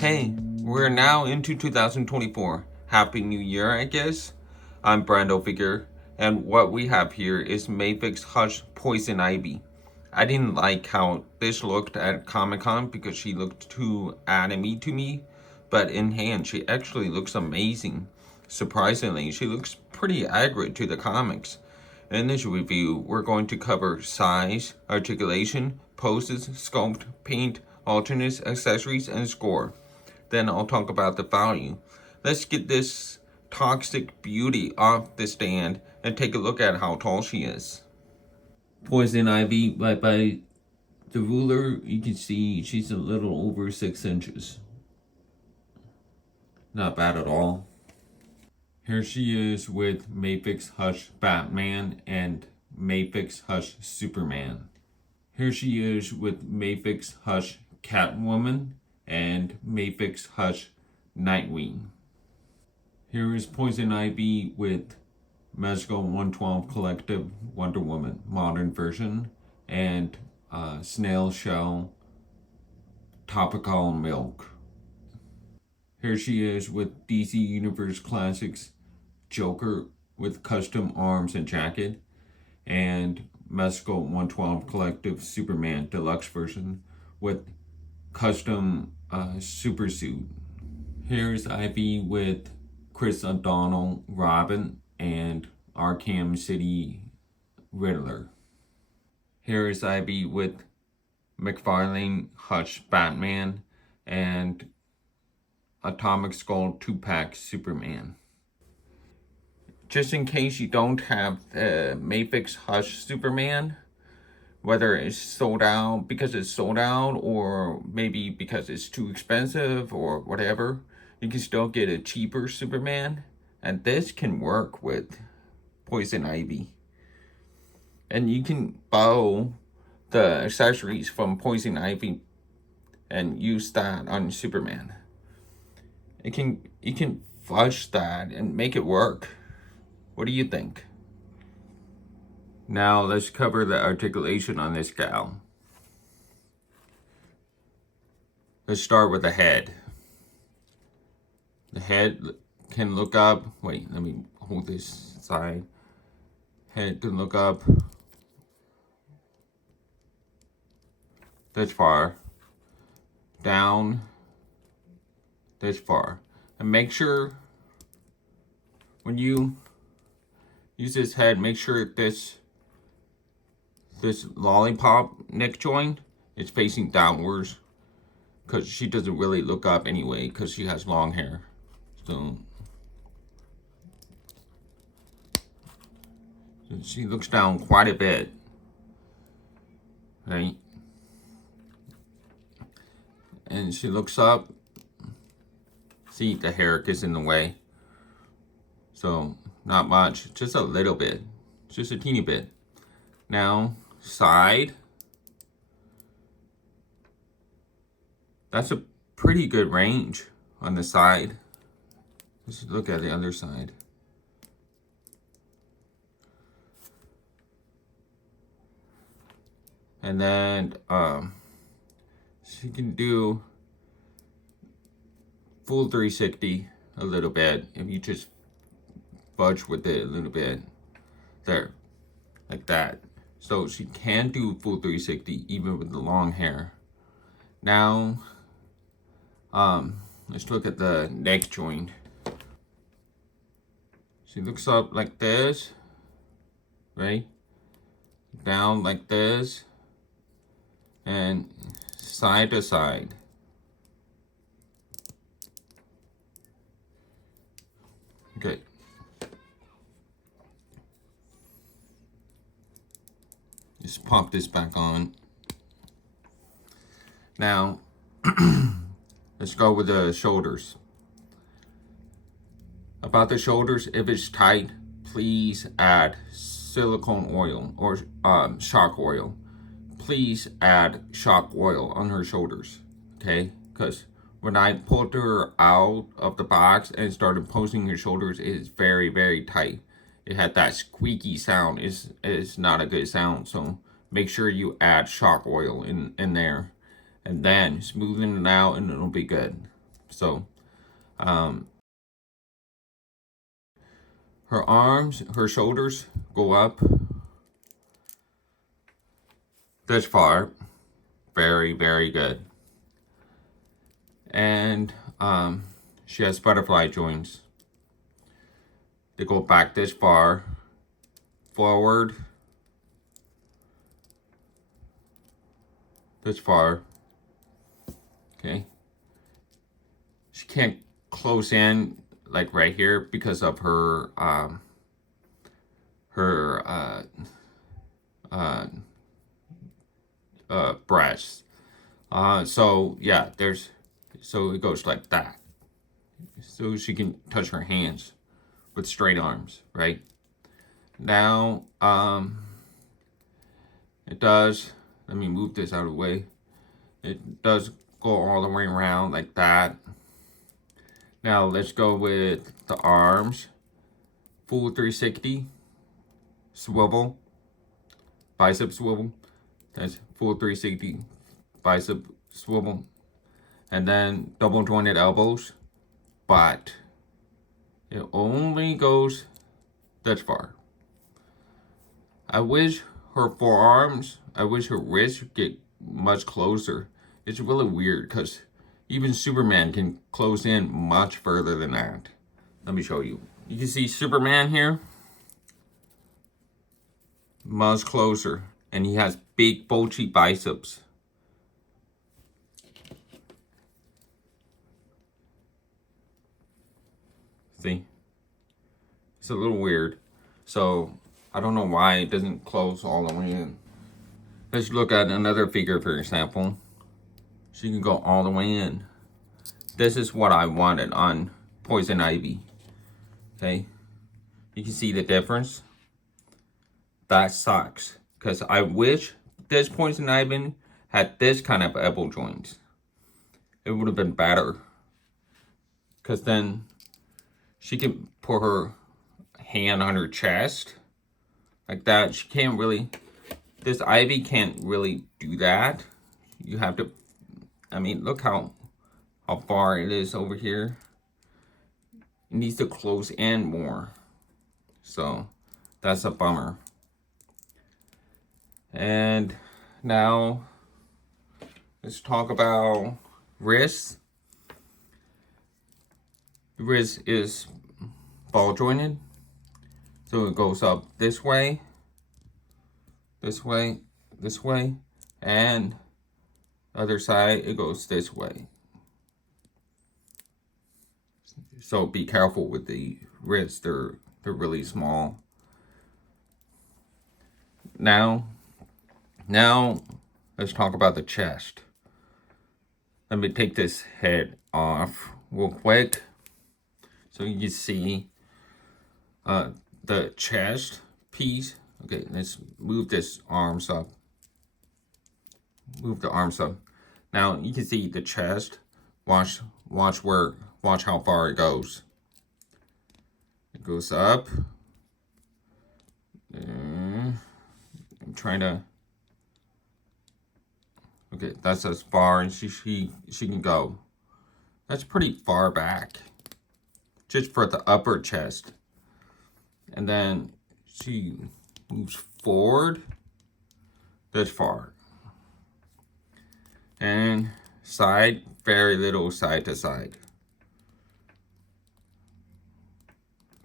Hey, we're now into 2024. Happy New Year, I guess. I'm Brando Figure, and what we have here is Mafex Hush Poison Ivy. I didn't like how this looked at Comic Con because she looked too anime to me, but in hand, she actually looks amazing. Surprisingly, she looks pretty accurate to the comics. In this review, we're going to cover size, articulation, poses, sculpt, paint, alternates, accessories, and score. Then I'll talk about the value. Let's get this toxic beauty off the stand and take a look at how tall she is. Poison Ivy, by the ruler, you can see she's a little over 6 inches. Not bad at all. Here she is with Mafex Hush Batman and Mafex Hush Superman. Here she is with Mafex Hush Catwoman and Mafex Hush Nightwing. Here is Poison Ivy with Mezco 112 Collective Wonder Woman modern version and Snail Shell Topical Milk. Here she is with DC Universe Classics Joker with custom arms and jacket, and Mezco 112 Collective Superman Deluxe version with custom super suit. Here's Ivy with Chris O'Donnell Robin and Arkham City Riddler. Here is Ivy with McFarlane Hush Batman and Atomic Skull 2-pack Superman. Just in case you don't have the Mafex Hush Superman, whether it's sold out because it's sold out or maybe because it's too expensive or whatever, you can still get a cheaper Superman, and this can work with Poison Ivy. And you can borrow the accessories from Poison Ivy and use that on Superman. You can flush that and make it work. What do you think? Now let's cover the articulation on this gal. Let's start with the head. The head can look up. Wait, let me hold this side. Head can look up this far, down this far. And make sure when you use this head, make sure this lollipop neck joint is facing downwards, because she doesn't really look up anyway because she has long hair. So she looks down quite a bit, right? And she looks up. See, the hair gets in the way. So not much, just a little bit, just a teeny bit. Now side. That's a pretty good range on the side. Let's look at the other side. And then she can do full 360 a little bit if you just fudge with it a little bit. There, like that. So she can do full 360 even with the long hair. Now let's look at the neck joint. She looks up like this, right? Down like this, and side to side. Okay. Just pop this back on. Now, let's go with the shoulders. About the shoulders, if it's tight, please add silicone oil or shock oil. Please add shock oil on her shoulders, okay? Because when I pulled her out of the box and started posing her shoulders, it is very, very tight. It had that squeaky sound. It's not a good sound, so make sure you add shock oil in there. And then smoothen it out and it'll be good. So, her arms, her shoulders go up this far. Very, very good. And she has butterfly joints. They go back this far, forward, this far. Okay. She can't close in like right here because of her breasts. So yeah, so it goes like that. So she can touch her hands with straight arms, right? Now, it does, let me move this out of the way. It does go all the way around like that. Now let's go with the arms. Full 360, swivel, bicep swivel. That's full 360, bicep swivel. And then double jointed elbows, but it only goes that far. I wish her forearms, I wish her wrists get much closer. It's really weird because even Superman can close in much further than that. Let me show you. You can see Superman here, much closer, and he has big bulgy biceps. See? It's a little weird. So I don't know why it doesn't close all the way in. Let's look at another figure, for example. She can go all the way in. This is what I wanted on Poison Ivy. Okay? You can see the difference. That sucks. Because I wish this Poison Ivy had this kind of elbow joints. It would have been better. Because then she can put her hand on her chest. Like that. She can't really... This Ivy can't really do that. You have to... I mean, look how far it is over here. It needs to close in more. So, that's a bummer. And now, let's talk about wrists. The wrist is ball jointed. So it goes up this way, this way, this way, and other side, it goes this way. So be careful with the wrists, they're really small. Now, let's talk about the chest. Let me take this head off real quick so you can see the chest piece. Okay, let's move this arms up. Move the arms up. Now you can see the chest. Watch how far it goes. It goes up. I'm trying to. Okay, that's as far as she can go. That's pretty far back. Just for the upper chest. And then she moves forward this far. And side, very little side to side.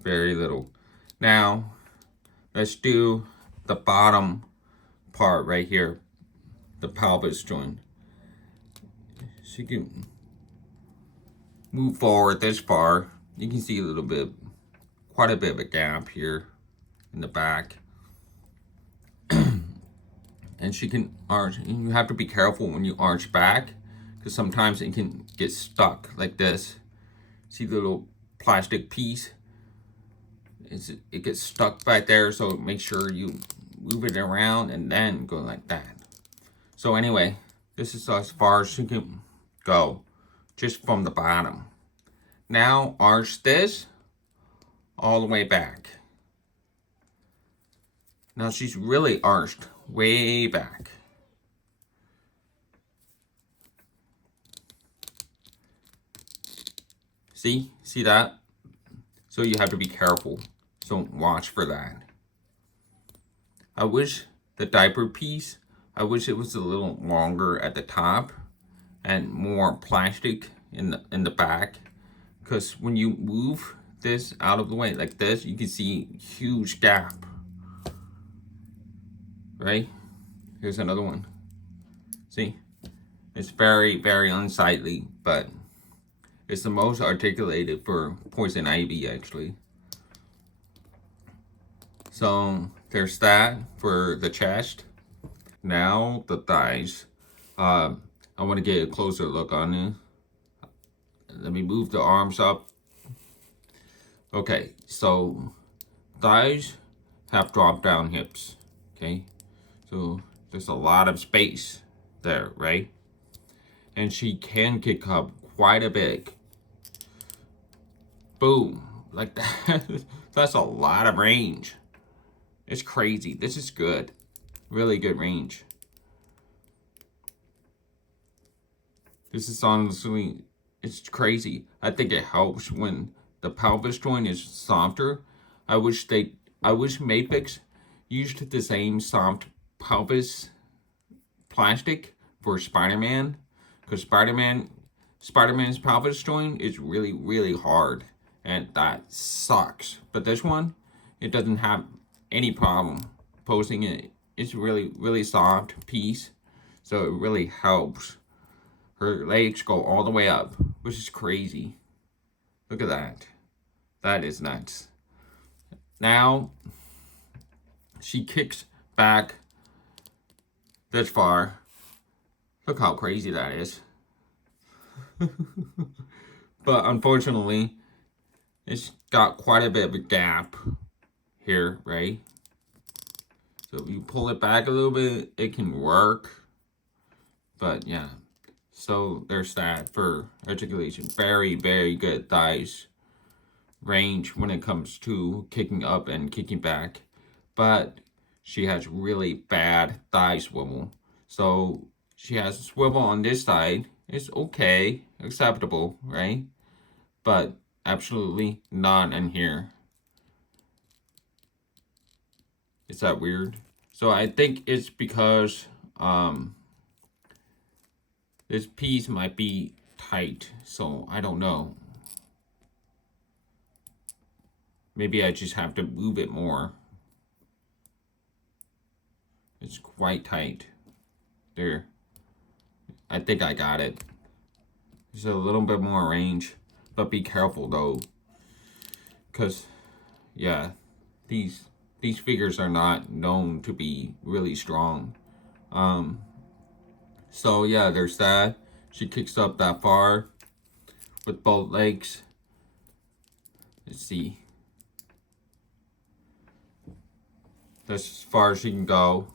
Very little. Now, let's do the bottom part right here. The pelvis joint. She can move forward this far. You can see a little bit, quite a bit of a gap here in the back. And she can arch. You have to be careful when you arch back because sometimes it can get stuck like this. See the little plastic piece? It gets stuck back there, so make sure you move it around and then go like that. So anyway, this is as far as she can go, just from the bottom. Now arch this all the way back. Now she's really arched way back. See that? So you have to be careful. So watch for that. I wish the diaper piece, I wish it was a little longer at the top and more plastic in the back. Because when you move this out of the way like this, you can see huge gap. Right? Here's another one. See? It's very, very unsightly, but it's the most articulated for poison ivy, actually. So there's that for the chest. Now the thighs. I want to get a closer look on it. Let me move the arms up. Okay, so thighs have drop down hips. Okay, so there's a lot of space there, right? And she can kick up quite a bit. Boom, like that. That's a lot of range. It's crazy. This is good. Really good range. This is honestly, it's crazy. I think it helps when the pelvis joint is softer. I wish Mafex used the same soft pelvis plastic for Spider-Man, because Spider-Man's pelvis joint is really, really hard, and that sucks. But this one, it doesn't have any problem posing it. It's really, really soft piece, so it really helps. Her legs go all the way up, which is crazy. Look at that. That is nuts. Now, she kicks back this far. Look how crazy that is. But unfortunately, it's got quite a bit of a gap here, right? So if you pull it back a little bit, it can work. But yeah, so there's that for articulation. Very, very good thighs range when it comes to kicking up and kicking back. But she has really bad thigh swivel. So she has a swivel on this side. It's okay, acceptable, right? But absolutely none in here. Is that weird? So I think it's because this piece might be tight, so I don't know. Maybe I just have to move it more. It's quite tight. There. I think I got it. There's a little bit more range, but be careful though, because yeah, these figures are not known to be really strong. So yeah, there's that. She kicks up that far with both legs. Let's see. That's as far as she can go,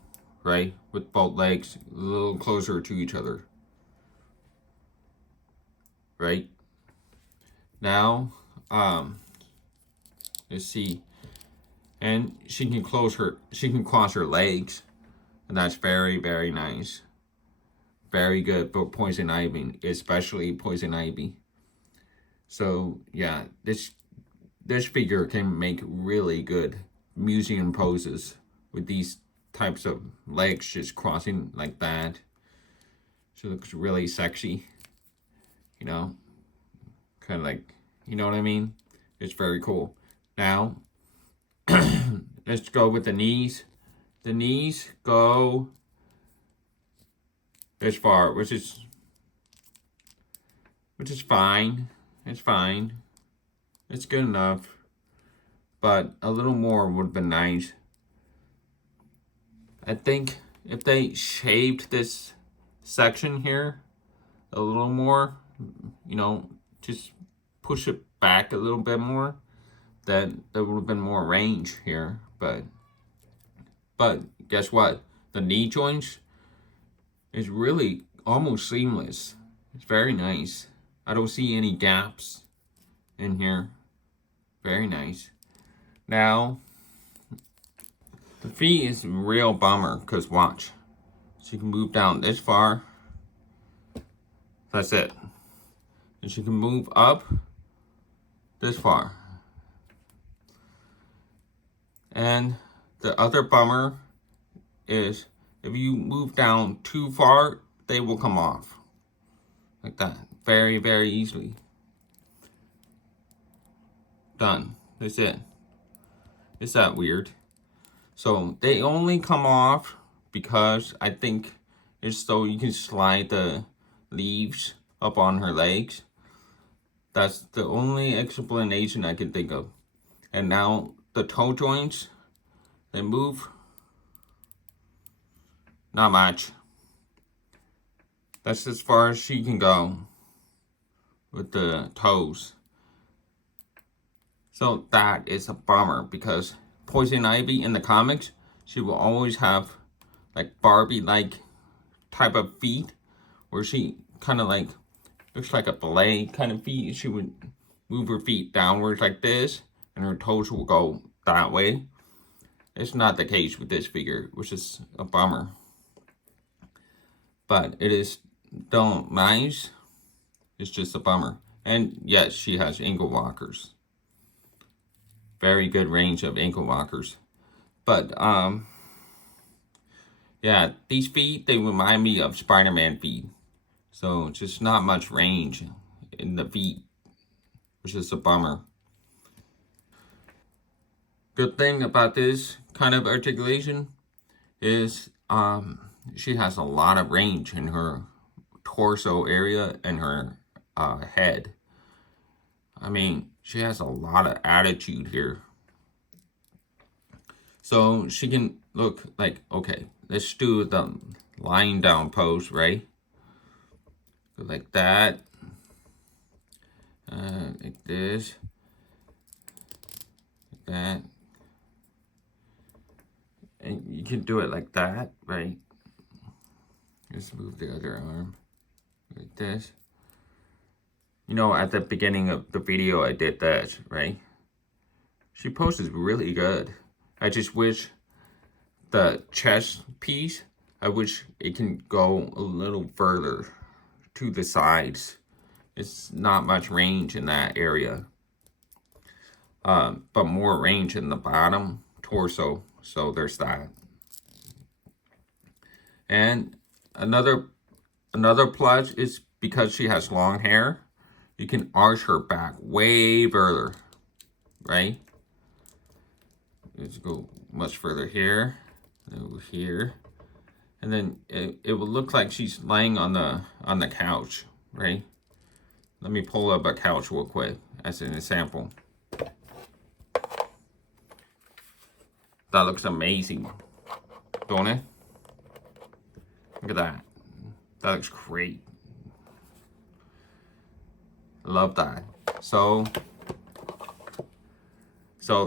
right? With both legs a little closer to each other. Right? Now, let's see. And she can cross her legs. And that's very, very nice. Very good for poison ivy, especially poison ivy. So yeah, this figure can make really good museum poses with these types of legs just crossing like that. She looks really sexy. You know, kind of like, you know what I mean? It's very cool. Now, let's go with the knees. The knees go this far, which is fine. It's fine. It's good enough. But a little more would have been nice. I think if they shaved this section here a little more, you know, just push it back a little bit more, then there would have been more range here. But guess what? The knee joints is really almost seamless. It's very nice. I don't see any gaps in here. Very nice. Now, the feet is a real bummer, because watch. So you can move down this far. That's it. And she can move up this far. And the other bummer is if you move down too far, they will come off. Like that. Very, very easily. Done. That's it. Is that weird? So they only come off because I think it's so you can slide the leaves up on her legs. That's the only explanation I can think of. And now the toe joints, they move. Not much. That's as far as she can go with the toes. So that is a bummer because Poison Ivy in the comics, she will always have like Barbie-like type of feet where she kind of like looks like a ballet kind of feet. She would move her feet downwards like this and her toes will go that way. It's not the case with this figure, which is a bummer. But it is still nice. It's just a bummer. And yes, she has ankle walkers. Very good range of ankle walkers. But yeah, these feet, they remind me of Spider-Man feet. So just not much range in the feet, which is a bummer. Good thing about this kind of articulation is she has a lot of range in her torso area and her head. I mean, she has a lot of attitude here. So she can look like, okay, let's do the lying down pose, right? Go like that. Like this. Like that. And you can do it like that, right? Just move the other arm. Like this. You know, at the beginning of the video, I did that, right? She poses really good. I just wish the chest piece, I wish it can go a little further to the sides. It's not much range in that area. But more range in the bottom torso. So there's that. And another plus is because she has long hair, you can arch her back way further, right? Let's go much further here, over here, and then it will look like she's laying on the couch, right? Let me pull up a couch real quick as an example. That looks amazing, don't it? Look at that. That looks great. Love that. So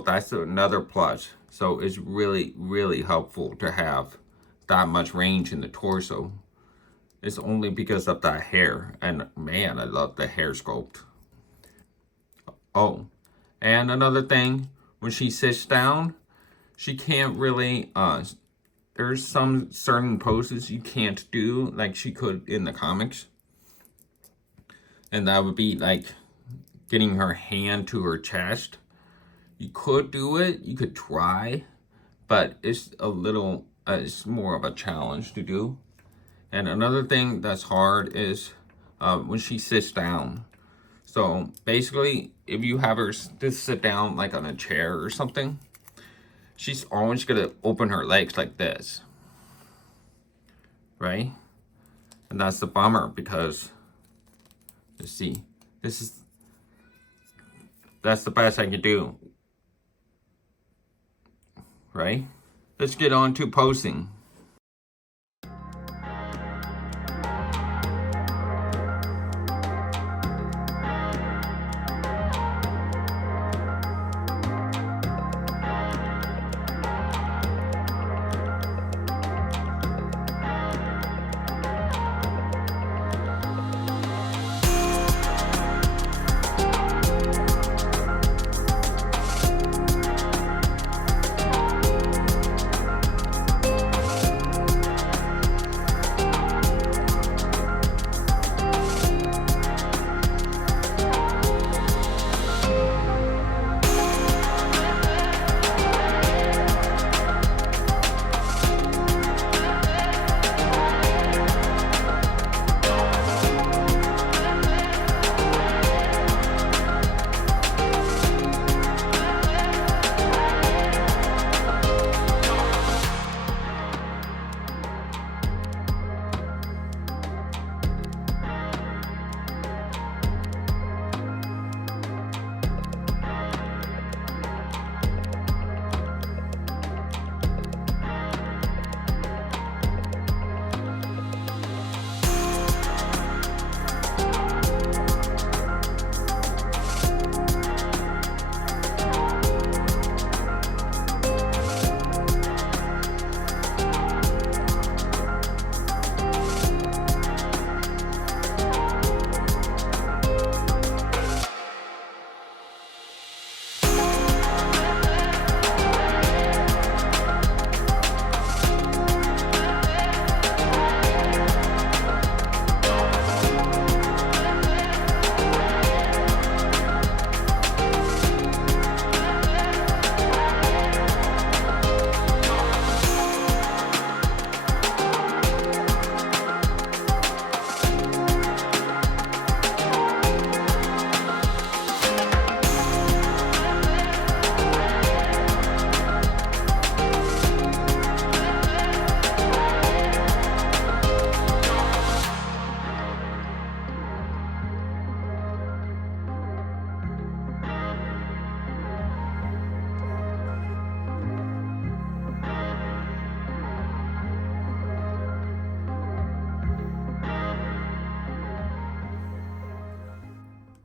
that's another plus. So it's really, really helpful to have that much range in the torso. It's only because of that hair. And man, I love the hair sculpt. Oh, and another thing, when she sits down, she can't really, there's some certain poses you can't do like she could in the comics. And that would be like getting her hand to her chest. You could do it, you could try, but it's a little, it's more of a challenge to do. And another thing that's hard is when she sits down. So basically, if you have her just sit down like on a chair or something, she's always gonna open her legs like this, right? And that's the bummer because, let's see, that's the best I can do, right? Let's get on to posing.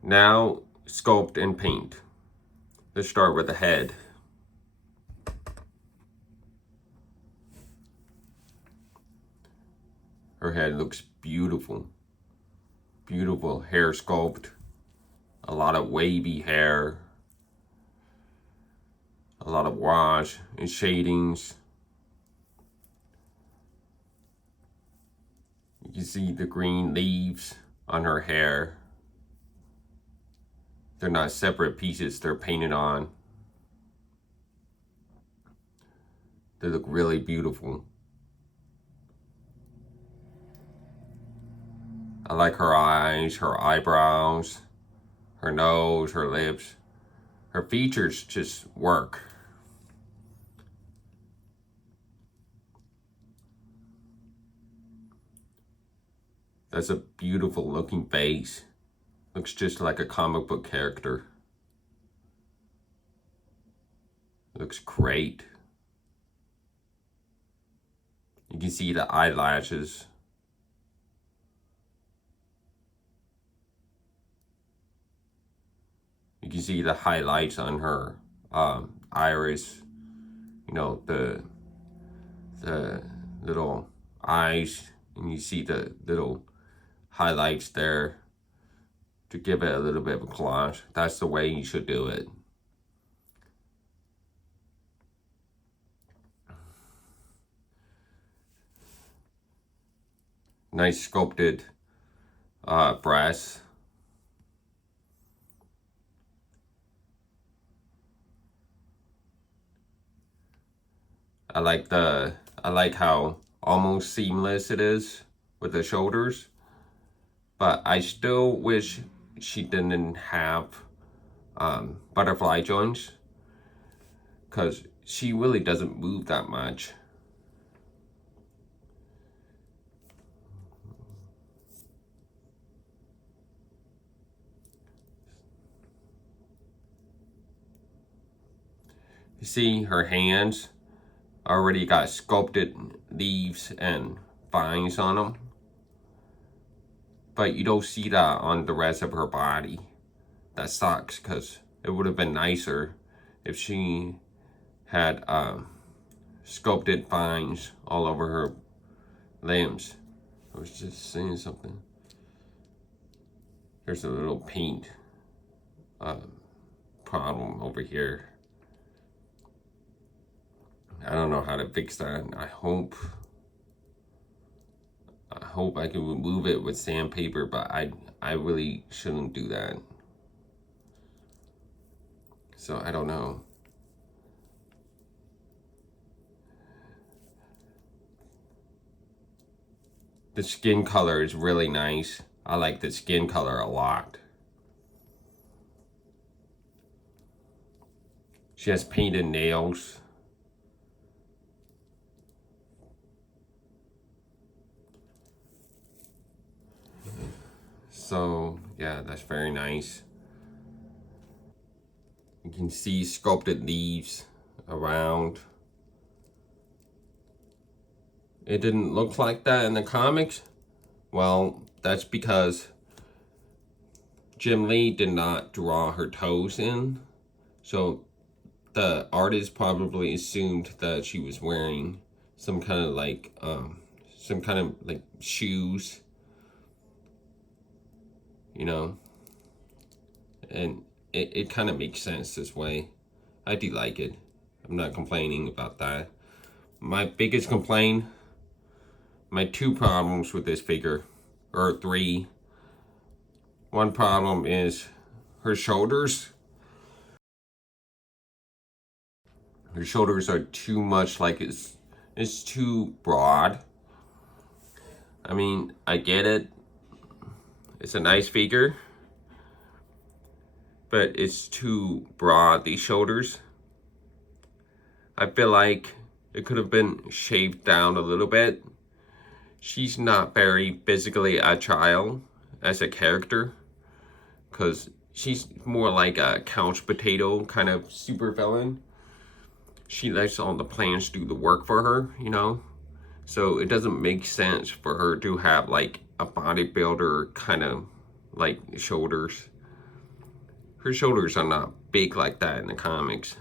Now sculpt and paint. Let's start with the head. Her head looks beautiful. Beautiful hair sculpt. A lot of wavy hair. A lot of wash and shadings. You can see the green leaves on her hair. They're not separate pieces, they're painted on. They look really beautiful. I like her eyes, her eyebrows, her nose, her lips. Her features just work. That's a beautiful looking face. Looks just like a comic book character. Looks great. You can see the eyelashes. You can see the highlights on her iris. You know, the little eyes, and you see the little highlights there to give it a little bit of a collage. That's the way you should do it. Nice sculpted breasts. I like how almost seamless it is with the shoulders, but I still wish she didn't have butterfly joints, because she really doesn't move that much. You see her hands already got sculpted leaves and vines on them, but you don't see that on the rest of her body. That sucks, because it would have been nicer if she had sculpted vines all over her limbs. I was just saying something. There's a little paint problem over here. I don't know how to fix that. I hope I can remove it with sandpaper, but I really shouldn't do that. So I don't know. The skin color is really nice. I like the skin color a lot. She has painted nails. So yeah, that's very nice. You can see sculpted leaves around. It didn't look like that in the comics. Well, that's because Jim Lee did not draw her toes in. So the artist probably assumed that she was wearing some kind of like shoes, you know, and it kind of makes sense this way. I do like it. I'm not complaining about that. My biggest complaint, my two problems with this figure, or three. One problem is her shoulders. Her shoulders are too much like it's too broad. I mean, I get it. It's a nice figure, but it's too broad, these shoulders. I feel like it could have been shaved down a little bit. She's not very physically agile as a character, because she's more like a couch potato kind of super villain. She lets all the plants do the work for her, you know? So it doesn't make sense for her to have like a bodybuilder kind of like shoulders. her shoulders are not big like that in the comics.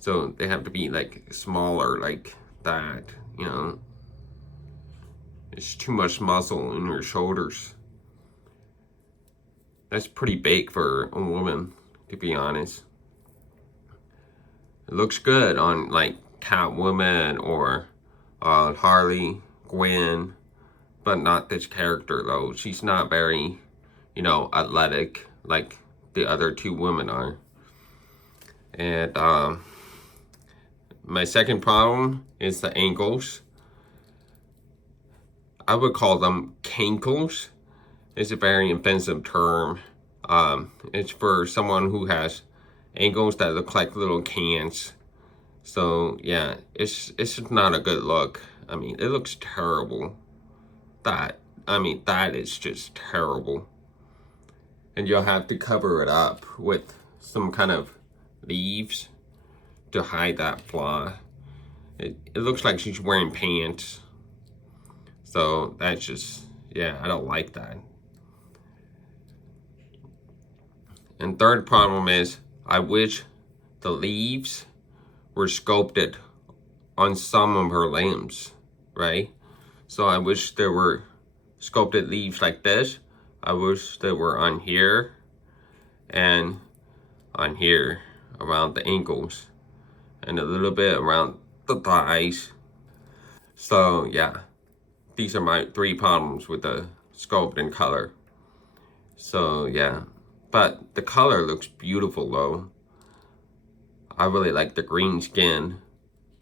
So they have to be like smaller like that, you know. It's too much muscle in her shoulders. That's pretty big for a woman, to be honest. It looks good on like Catwoman or Harley Quinn, but not this character though. She's not very, you know, athletic like the other two women are. And my second problem is the ankles. I would call them cankles. It's a very offensive term. It's for someone who has ankles that look like little cans. So yeah, it's not a good look. I mean, it looks terrible. That is just terrible. And you'll have to cover it up with some kind of leaves to hide that flaw. It looks like she's wearing pants. So that's just, yeah, I don't like that. And third problem is, I wish the leaves were sculpted on some of her limbs, right? So I wish there were sculpted leaves like this. I wish they were on here and on here around the ankles and a little bit around the thighs. So yeah, these are my 3 problems with the sculpt and color. So yeah, but the color looks beautiful though. I really like the green skin.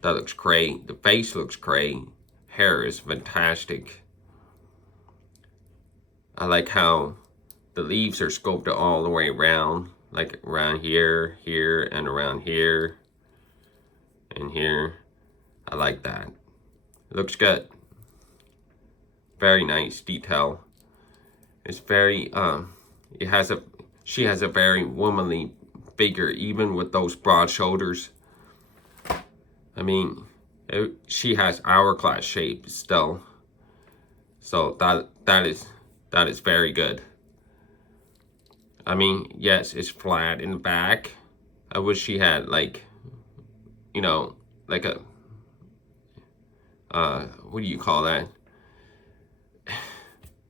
That looks great. The face looks great. Hair is fantastic. I like how the leaves are sculpted all the way around, like around here, here, and around here, and here. I like that. It looks good. Very nice detail. It's very, she has a very womanly figure, even with those broad shoulders. I mean, she has hourglass shape still. So that is very good. I mean, yes, it's flat in the back. I wish she had like, you know, like a, what do you call that?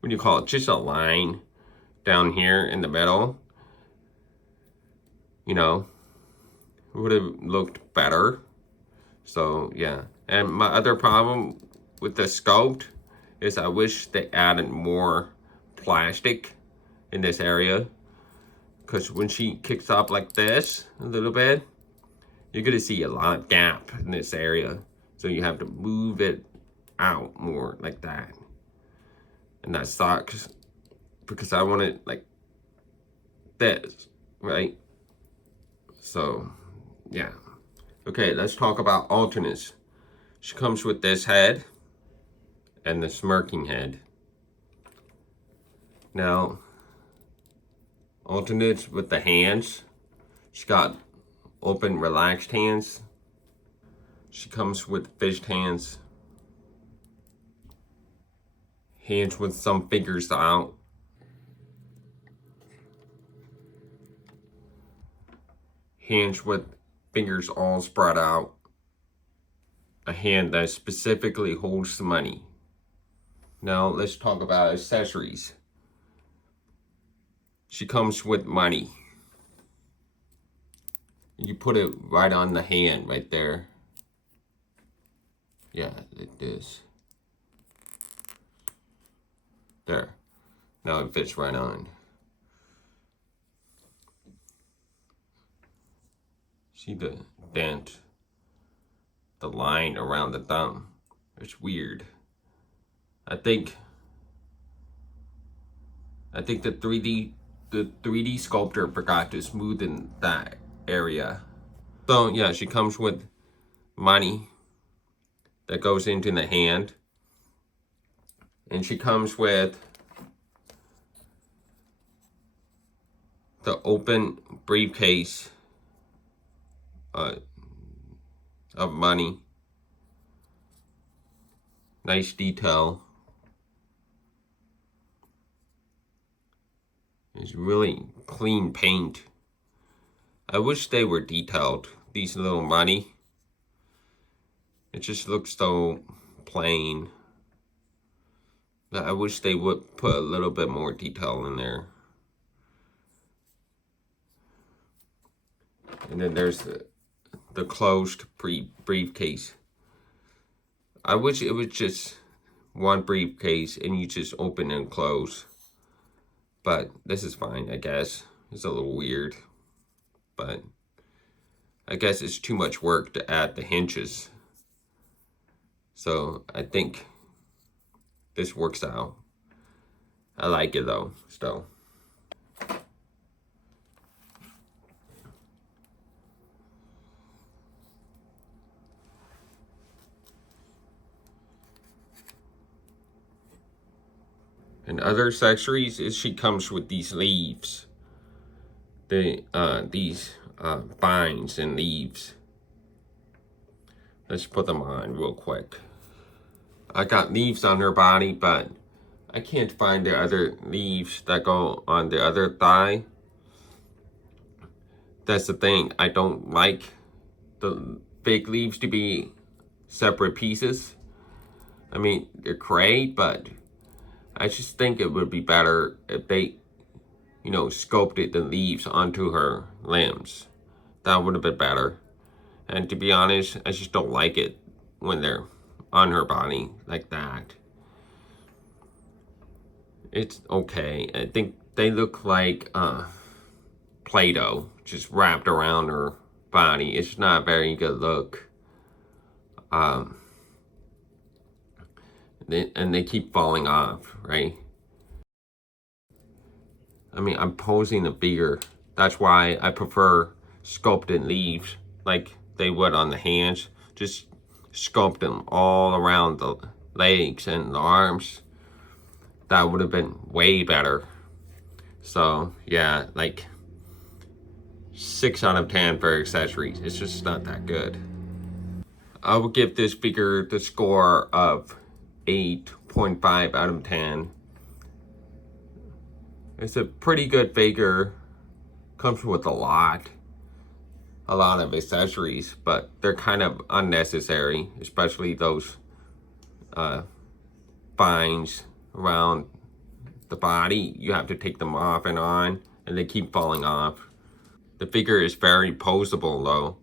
What do you call it? Just a line down here in the middle. You know, would have looked better. So yeah. And my other problem with the sculpt is I wish they added more plastic in this area. Because when she kicks up like this a little bit, you're going to see a lot of gap in this area. So you have to move it out more like that. And that sucks because I want it like this, right? So, yeah. Okay, let's talk about alternates. She comes with this head and the smirking head. Now, alternates with the hands. She got open, relaxed hands. She comes with fished hands. Hands with some fingers out. Hands with fingers all spread out. A hand that specifically holds the money. Now let's talk about accessories. She comes with money. You put it right on the hand right there. Yeah, like this. There. Now it fits right on. See the dent? The line around the thumb. It's weird. I think the 3D sculptor forgot to smoothen that area. So yeah, she comes with money that goes into the hand. And she comes with the open briefcase of money. Nice detail. It's really clean paint. I wish they were detailed, these little money. It just looks so plain. I wish they would put a little bit more detail in there. And then there's the closed briefcase. I wish it was just one briefcase and you just open and close. But this is fine, I guess. It's a little weird. But I guess it's too much work to add the hinges. So I think this works out. I like it though, still. And other accessories is she comes with these leaves. These vines and leaves. Let's put them on real quick. I got leaves on her body, but I can't find the other leaves that go on the other thigh. That's the thing. I don't like the fake leaves to be separate pieces. I mean, they're great, but I just think it would be better if they, sculpted the leaves onto her limbs. That would have been better. And to be honest, I just don't like it when they're on her body like that. It's okay. I think they look like Play-Doh just wrapped around her body. It's not a very good look. And they keep falling off, right? I mean, I'm posing a bigger. That's why I prefer sculpted leaves like they would on the hands. Just sculpt them all around the legs and the arms. That would have been way better. So yeah, like 6 out of 10 for accessories. It's just not that good. I would give this figure the score of 8.5 out of 10. It's a pretty good figure. Comes with a lot of accessories, but they're kind of unnecessary, especially those vines around the body. You have to take them off and on, and they keep falling off. The figure is very poseable though,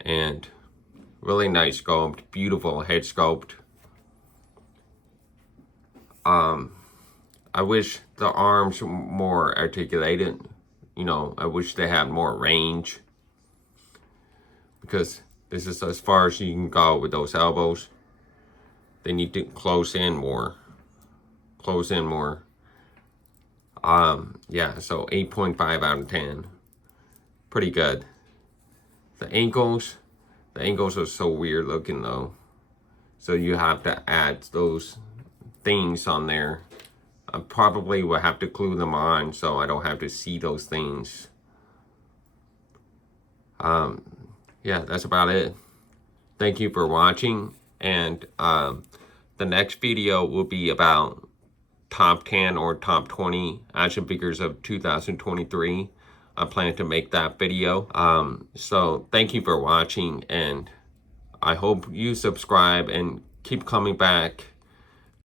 and really nice sculpt, beautiful head sculpt. I wish the arms were more articulated. I wish they had more range, because this is as far as you can go with those elbows. They need to close in more. Yeah, so 8.5 out of 10. Pretty good. The ankles are so weird looking though. So you have to add those things on there. I probably will have to glue them on so I don't have to see those things. Yeah, that's about it. Thank you for watching, and the next video will be about top 10 or top 20 action figures of 2023. I plan to make that video. So thank you for watching, and I hope you subscribe and keep coming back